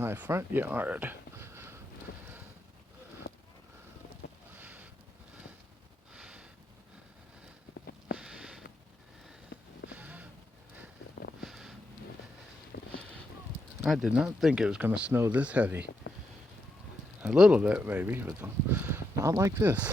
my front yard. I did not think it was going to snow this heavy. A little bit maybe, but not like this.